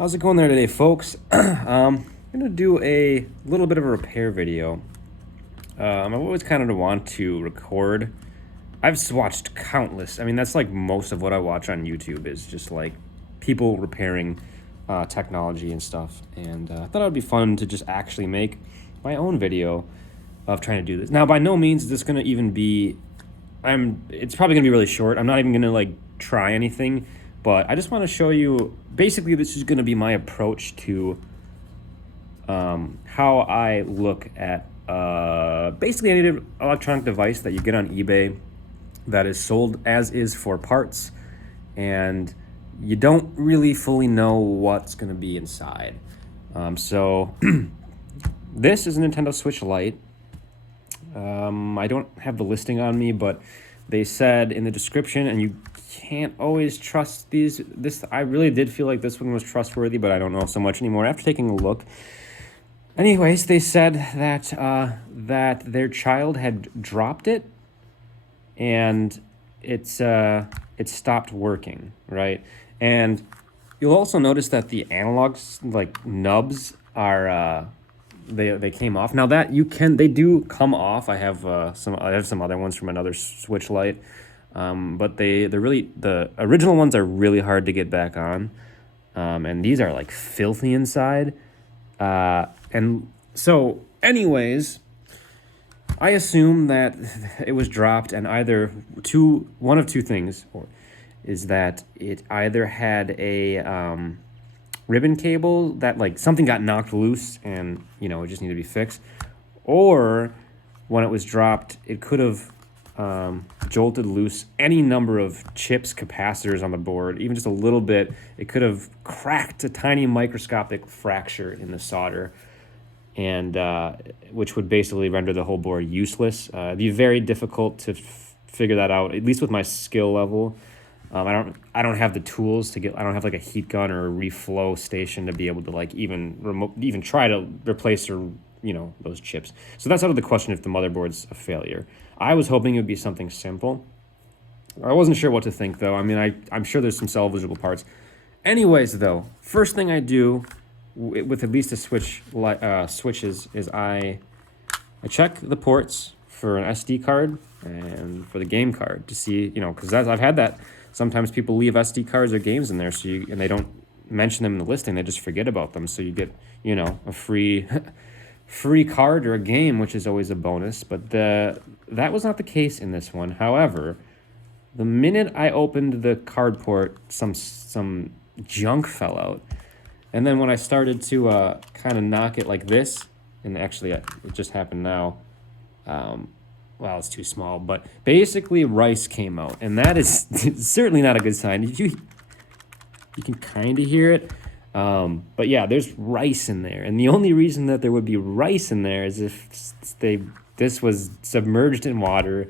How's it going there today, folks? I'm going to do a little bit of a repair video. I've always kind of want to record. I've watched countless. I mean, that's like most of what I watch on YouTube is just like people repairing technology and stuff. And I thought it would be fun to just actually make my own video of trying to do this. Now, by no means is this going to even be... It's probably going to be really short. I'm not even going to like try anything. But I just want to show you, basically this is going to be my approach to how I look at basically any electronic device that you get on eBay that is sold as is for parts, and you don't really fully know what's going to be inside. So this is a Nintendo Switch Lite. I don't have the listing on me, but they said in the description, and you can't always trust these. I really did feel like this one was trustworthy, but I don't know so much anymore after taking a look. Anyways, they said that that their child had dropped it, and it stopped working, right? And you'll also notice that the analogs, like nubs, are they came off. Now that they do come off. I have some other ones from another Switch Lite. But the original ones are really hard to get back on. And these are like filthy inside. And so anyways, I assume that it was dropped, and one of two things is that it either had a, ribbon cable that like something got knocked loose and, it just needed to be fixed, or when it was dropped, it could have jolted loose any number of chips, capacitors on the board, even just a little bit. It could have cracked a tiny microscopic fracture in the solder, and which would basically render the whole board useless. It'd be very difficult to figure that out, at least with my skill level. I don't have the tools to I don't have like a heat gun or a reflow station to be able to like even try to replace those chips. So that's out of the question if the motherboard's a failure. I was hoping it would be something simple. I wasn't sure what to think though. I mean, I'm sure there's some salvageable parts. Anyways though, first thing I do with at least a switches is I check the ports for an SD card and for the game card to see, because I've had that. Sometimes people leave SD cards or games in there, and they don't mention them in the listing. They just forget about them. So you get, a free card or a game, which is always a bonus. But that was not the case in this one. However, the minute I opened the card port, some junk fell out. And then when I started to kind of knock it like this, and actually it just happened now. Well, it's too small, but basically rice came out, and that is certainly not a good sign. You can kind of hear it, but yeah, there's rice in there, and the only reason that there would be rice in there is if this was submerged in water,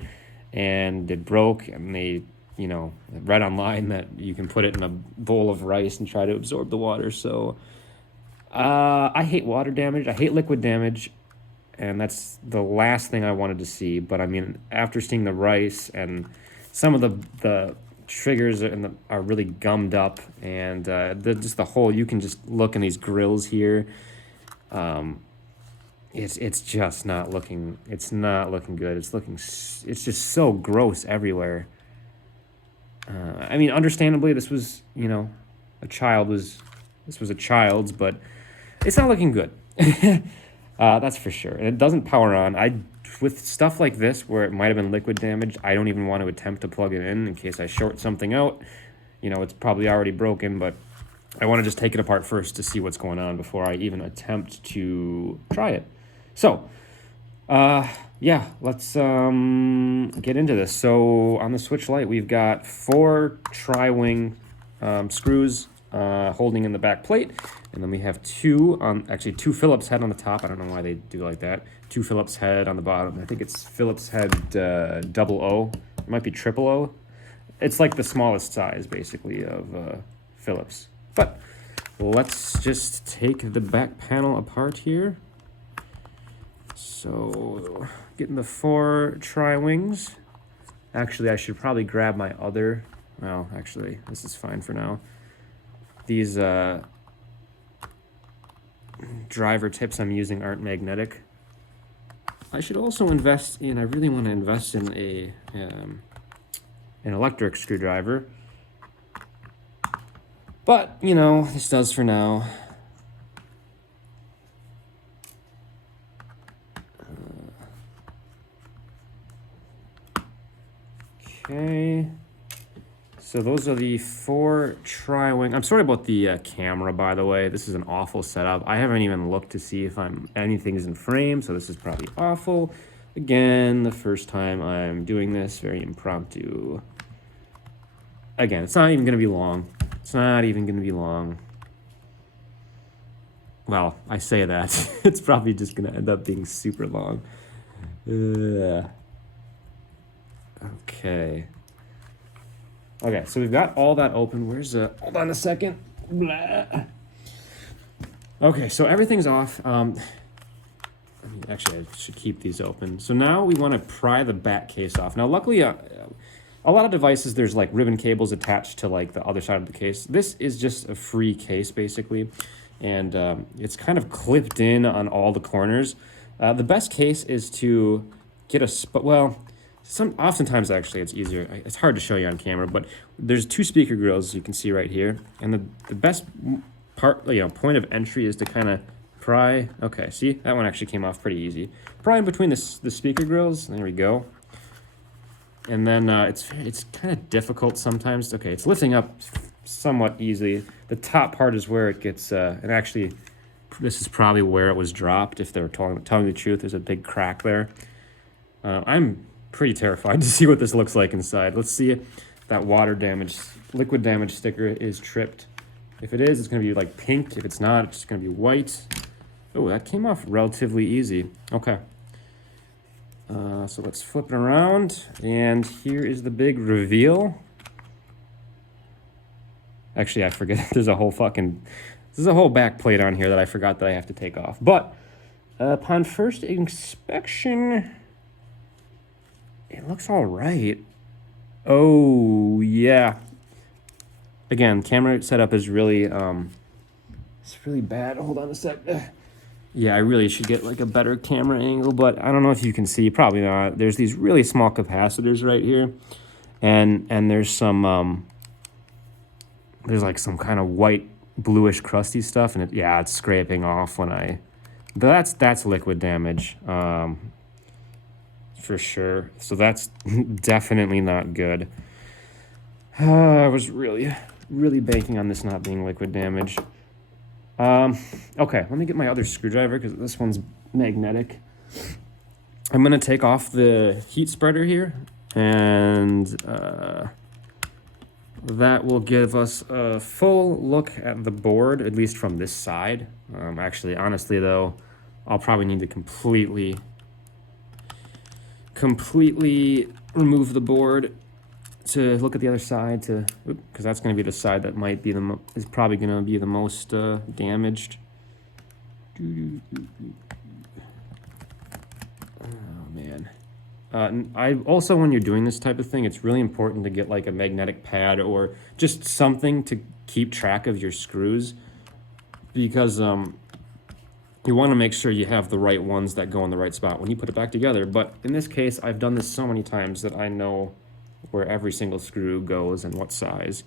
and it broke, and they read online that you can put it in a bowl of rice and try to absorb the water. So I hate water damage. I hate liquid damage. And that's the last thing I wanted to see. But I mean, after seeing the rice and some of the triggers are really gummed up, and just the whole, you can just look in these grills here. It's just not looking. It's not looking good. It's just so gross everywhere. I mean, understandably, this was a child's, but it's not looking good. That's for sure. And it doesn't power on. With stuff like this, where it might have been liquid damage, I don't even want to attempt to plug it in case I short something out. It's probably already broken, but I want to just take it apart first to see what's going on before I even attempt to try it. So, yeah, let's get into this. So on the Switch Lite, we've got 4 tri-wing screws holding in the back plate, and then we have 2 Phillips head on the top. I don't know why they do like that. 2 Phillips head on the bottom. I think it's Phillips head double O. It might be triple O. It's like the smallest size, basically, of Phillips. But let's just take the back panel apart here. So getting the 4 tri-wings. Actually, I should probably grab my other. Well, actually, this is fine for now. These driver tips I'm using aren't magnetic. I should also invest in, I really want to invest in an electric screwdriver. But, you know, this does for now. Okay. So those are the 4 tri-wing. I'm sorry about the camera, by the way. This is an awful setup. I haven't even looked to see if anything's in frame, so this is probably awful. Again, the first time I'm doing this, very impromptu. Again, it's not even going to be long. It's not even going to be long. Well, I say that. It's probably just going to end up being super long. Okay. Okay, so we've got all that open. Where's hold on a second. Blah. Okay, so everything's off. Actually, I should keep these open. So now we want to pry the back case off. Now, luckily, a lot of devices, there's like ribbon cables attached to like the other side of the case. This is just a free case, basically. And it's kind of clipped in on all the corners. The best case is to get oftentimes actually it's easier. It's hard to show you on camera, but there's 2 speaker grills you can see right here. And the best point of entry is to kind of pry. Okay, see, that one actually came off pretty easy. Pry in between the speaker grills. There we go. And then it's kind of difficult sometimes. Okay, it's lifting up somewhat easily. The top part is where it gets, and actually, this is probably where it was dropped. If they're telling the truth, there's a big crack there. I'm pretty terrified to see what this looks like inside. Let's see if that liquid damage sticker is tripped. If it is, it's going to be like pink. If it's not, it's just going to be white. Oh, that came off relatively easy. Okay. So let's flip it around, and here is the big reveal. Actually, I forget. There's a whole back plate on here that I forgot that I have to take off. But upon first inspection, it looks all right. Oh, yeah. Again, camera setup is really, it's really bad. Hold on a sec. Yeah, I really should get like a better camera angle, but I don't know if you can see. Probably not. There's these really small capacitors right here, and there's some there's like some kind of white bluish crusty stuff, and it's scraping off when that's liquid damage, for sure. So that's definitely not good. I was really banking on this not being liquid damage. Okay, let me get my other screwdriver because this one's magnetic. I'm going to take off the heat spreader here, and that will give us a full look at the board, at least from this side. Actually, honestly, though, I'll probably need to completely remove the board to look at the other side, because that's going to be the side that might be is probably going to be the most damaged. Oh man. I also, when you're doing this type of thing, it's really important to get like a magnetic pad or just something to keep track of your screws, because you want to make sure you have the right ones that go in the right spot when you put it back together. But in this case, I've done this so many times that I know where every single screw goes and what size.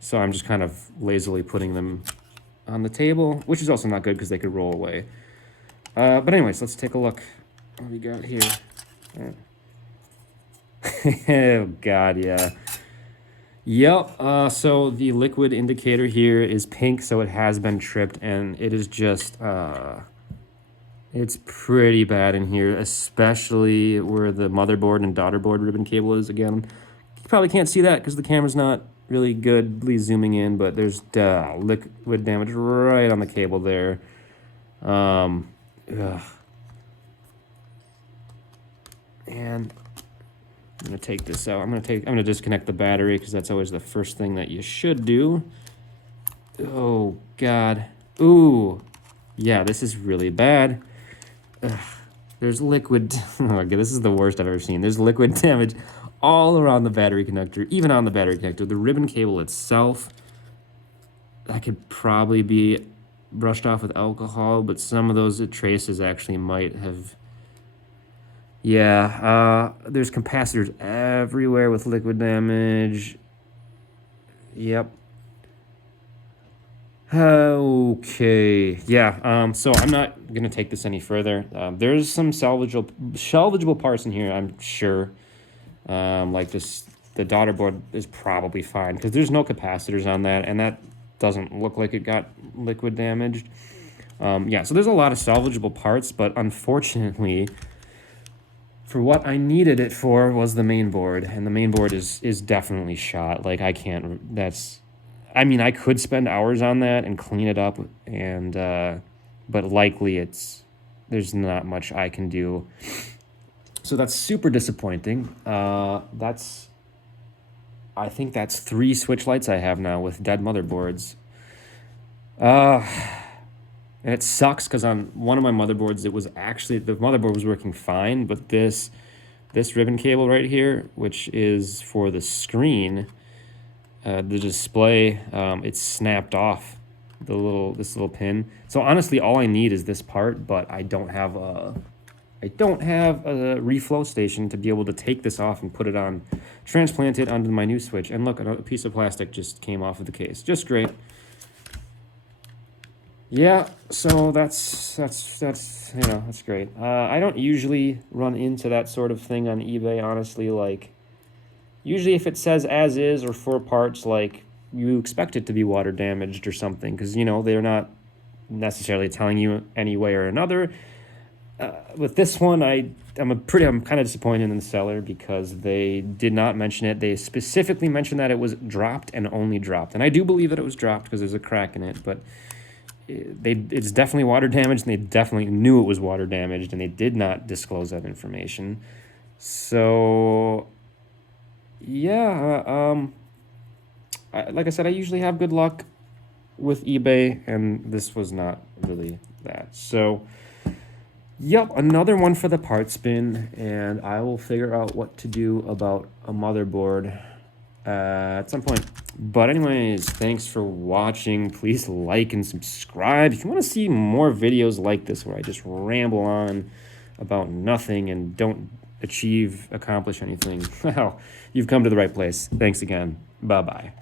So I'm just kind of lazily putting them on the table, which is also not good because they could roll away. But anyways, let's take a look what we got here. Oh god, yeah. Yep, so the liquid indicator here is pink, so it has been tripped, and it is just, it's pretty bad in here, especially where the motherboard and daughterboard ribbon cable is. Again, you probably can't see that because the camera's not really goodly zooming in, but there's liquid damage right on the cable there. And I'm gonna take this out. I'm gonna disconnect the battery because that's always the first thing that you should do. Oh god. Ooh. Yeah, this is really bad. Ugh. There's liquid. Oh, okay, this is the worst I've ever seen. There's liquid damage all around the battery connector, even on the battery connector. The ribbon cable itself, that could probably be brushed off with alcohol, but some of those traces actually might have. Yeah, there's capacitors everywhere with liquid damage. Yep. Okay. Yeah. So I'm not gonna take this any further. There's some salvageable parts in here, I'm sure. Like this, the daughter board is probably fine because there's no capacitors on that, and that doesn't look like it got liquid damaged. Yeah. So there's a lot of salvageable parts, but unfortunately, for what I needed it for was the main board, and the main board is definitely shot. Like I can't. I mean, I could spend hours on that and clean it up, and but likely there's not much I can do. So that's super disappointing. I think that's 3 switch lights I have now with dead motherboards. And it sucks because on one of my motherboards, it was actually, the motherboard was working fine, but this ribbon cable right here, which is for the screen, the display, it's snapped off this little pin. So honestly, all I need is this part, but I don't have a reflow station to be able to take this off and put it on, transplant it onto my new switch. And look, a piece of plastic just came off of the case. Just great. Yeah, so that's great. I don't usually run into that sort of thing on eBay, honestly. Like, usually if it says as is or 4 parts, like, you expect it to be water damaged or something, because, they're not necessarily telling you any way or another. With this one, I'm kind of disappointed in the seller because they did not mention it. They specifically mentioned that it was dropped and only dropped. And I do believe that it was dropped because there's a crack in it, but it's definitely water damaged, and they definitely knew it was water damaged, and they did not disclose that information. So, yeah, like I said, I usually have good luck with eBay, and this was not really that. So, yep, another one for the parts bin, and I will figure out what to do about a motherboard at some point. But anyways, thanks for watching. Please like and subscribe if you want to see more videos like this where I just ramble on about nothing and don't accomplish anything. Well, you've come to the right place. Thanks again. Bye-bye.